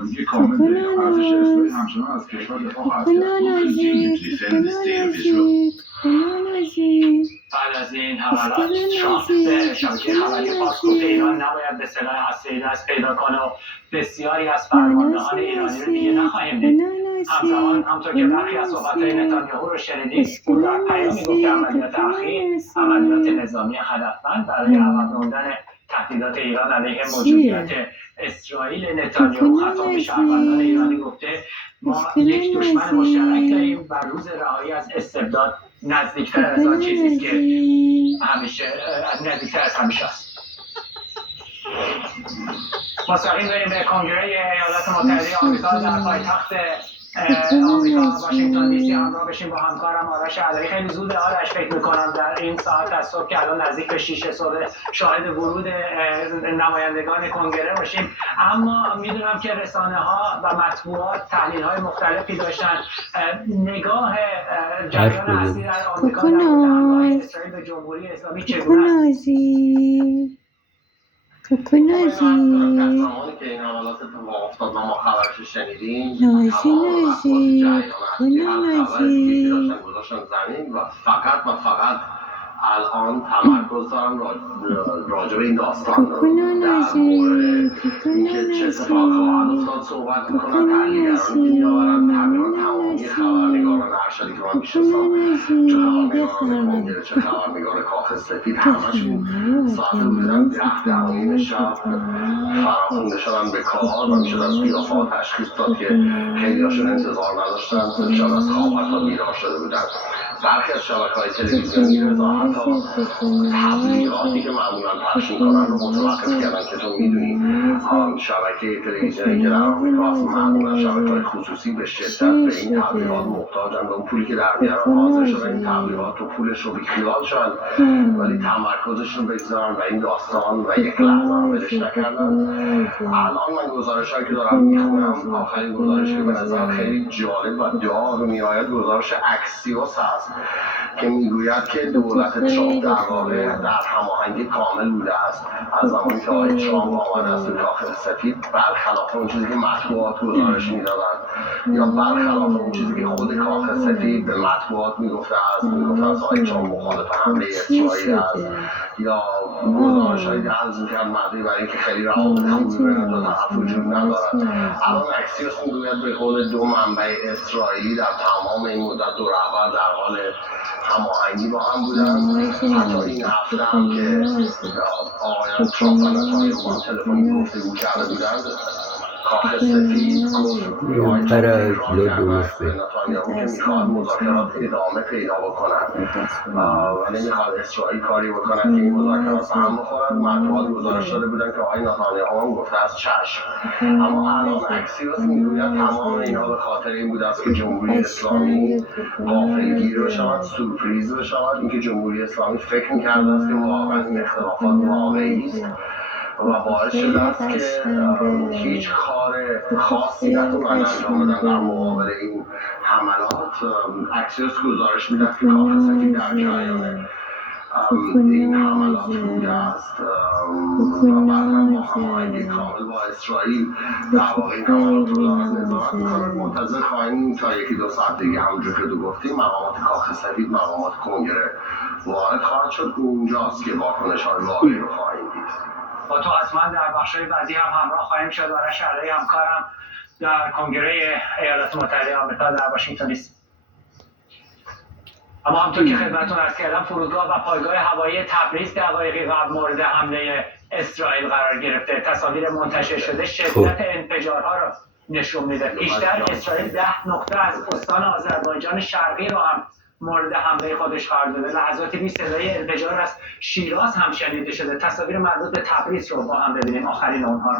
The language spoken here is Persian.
آمادگی کامل به ارزش اسرائیل همچنان از کشور دفاع خواهد بعد از این حملات ترامپ به شبکه خبری فارس گفته ایران نباید به سلاح هسته‌ای دست پیدا کنه و بسیاری از فرماندهان ایرانی رو دیگه نخواهیم دید. همزمان همطور که برخی از صحبت‌های نتانیاهو رو شنیدید، او در پیامی گفت که عملیات اخیر عملیات نظامی هدفمند برای عقب راندن تهدیدات ایران علیه موجودیت اسرائیل. نتانیاهو خطاب به شهروندان ایرانی گفته ما یک دشمن مشترک داریم و روز رهایی از استبداد نزدیکتر از آن چیزی است که همیشه نزدیکتر از همیشه است. مستقیم بریم به کنگره ایالات متحده آمریکا در پایتخت آمریکا واشنگتن دی سی همراه بشیم با همکارم آرش علایی. خیلی زود آرش فکر میکنم در این ساعت از صبح که الان نزدیک به 6 صبح شاهد ورود نمایندگان کنگره باشیم، اما میدونم که رسانه ها و مطبوعات تحلیل های مختلفی داشتن. نگاه جریان اصلی در آمریکا در حمله اسرائیل به جمهوری اسلامی چگونه است؟ زمانی که این حملات اتفاق افتاد و ما خبرش شنیدیم، تمام گذاشتن زمین و فقط الان تمرکز دارم راجع به این داستان در مورد اینکه چه اتفاقی خواهد افتاد صحبت میکنن. تحلیلگرانی که میآورن تقریبا تمامی خبرنگاران ارشدی که من میشناسم، چه خبرنگاران کنگره چه خبرنگار کاخ سفید، همشون ساعت بودن 10 شب فراخونده شدن به کار و میشد از قیافه‌ها تشخیص داد که خیلی‌هاشون انتظار نداشتن، شب از خواب حتی بیدار شده بودن. برخی از شبکه‌های تلویزیونی حتی تبلیغاتی که معمولا پخش می‌کنن رو متوقف کردن که تو می‌دونی شبکه تلویزیونی که در آمریکا هست معمولا شبکه‌های خصوصی به شدت به این تبلیغات محتاجن و اون پولی که در میارن حاضر شدن این تبلیغات رو پولش رو بیخیال شدن، ولی تمرکزشون بگذارن و این داستان و یک لحظه هم ولش نکردن. الان من گزارش‌هایی که دارم می‌خونم، آخرین گزارشی که به نظر خیلی جالب و داغ می‌آید گزارش اکسیوس هست که میگوید که دولت ترامپ در واقع در هماهنگی کامل بوده است از زمانی که آقای ترامپ آمده است به کاخ سفید، برخلاف اون چیزی که مطبوعات گزارش میدادن یا برخلاف اون چیزی که خود کاخ سفید به مطبوعات میگفته است، میگفته است آقای ترامپ مخالف حمله اسرائیل است، یا گزارش‌هایی درز می‌کرد مبنی بر اینکه خیلی روابط خوبی بین دو طرف وجود ندارد. الان اکسیوس میگوید به قول 2 منبع اسرائیلی در تمام این مدت دو رهبر در حال هماهنگی با هم بودن. حتی این هفته هم که آقایان ترامپ و نتانیاهو با هم تلفنی گفتگو کرده بودند، کاخ سفید گفت آقای ترامپ اقرار کرد به نتانیاهو که میخواد مذاکرات ادامه پیدا بکنن و نمیخواد اسرائیل کاری بکنن که این مذاکرات به هم بخورن. مطبوعات گزارش داده بودن که آقای نتانیاهو هم گفته از چشم. اما الان اکسیوس میگوید تمام اینها به خاطر این بوده است که جمهوری اسلامی غافلگیر بشود، سورپریز بشود، اینکه جمهوری اسلامی فکر میکرده است که واقعا این اختلافات واقعی است و باعث شده است که هیچ کار خاصی نتونن انجام بدن در مقابل این حملات. اکسیوس گزارش میدهد که کاخ سفید در جریان این حملات بوده است و بعدا با هماهنگی کامل با اسرائیل در واقع این حملات رو دارد نظارت میکنند. منتظر خواهیم تا 1-2 ساعت دیگه همونجور که تو گفتیم مقامات کاخ سفید، مقامات کنگره وارد خواهد شد. اونجاست که واکنش‌های واقعی رو خواهیم دید. با تو حتما در بخش‌های بعدی هم همراه خواهیم شد. آرش علایی همکارم در کنگره ایالات متحده آمریکا در واشنگتن دی سی. اما همونطور که خدمتتون عرض کردم، فرودگاه و پایگاه هوایی تبریز دقایقی قبل مورد حمله اسرائیل قرار گرفته. تصاویر منتشر شده شدت انفجارها را نشون میده. بیشتر اسرائیل 10 نقطه از استان آذربایجان شرقی را هم مورد حمله خودش قرار داده. لحظاتی پیش صدای انفجار از شیراز هم شنیده شده. تصاویر مربوط به تبریز رو با هم ببینیم، آخرین اونها رو.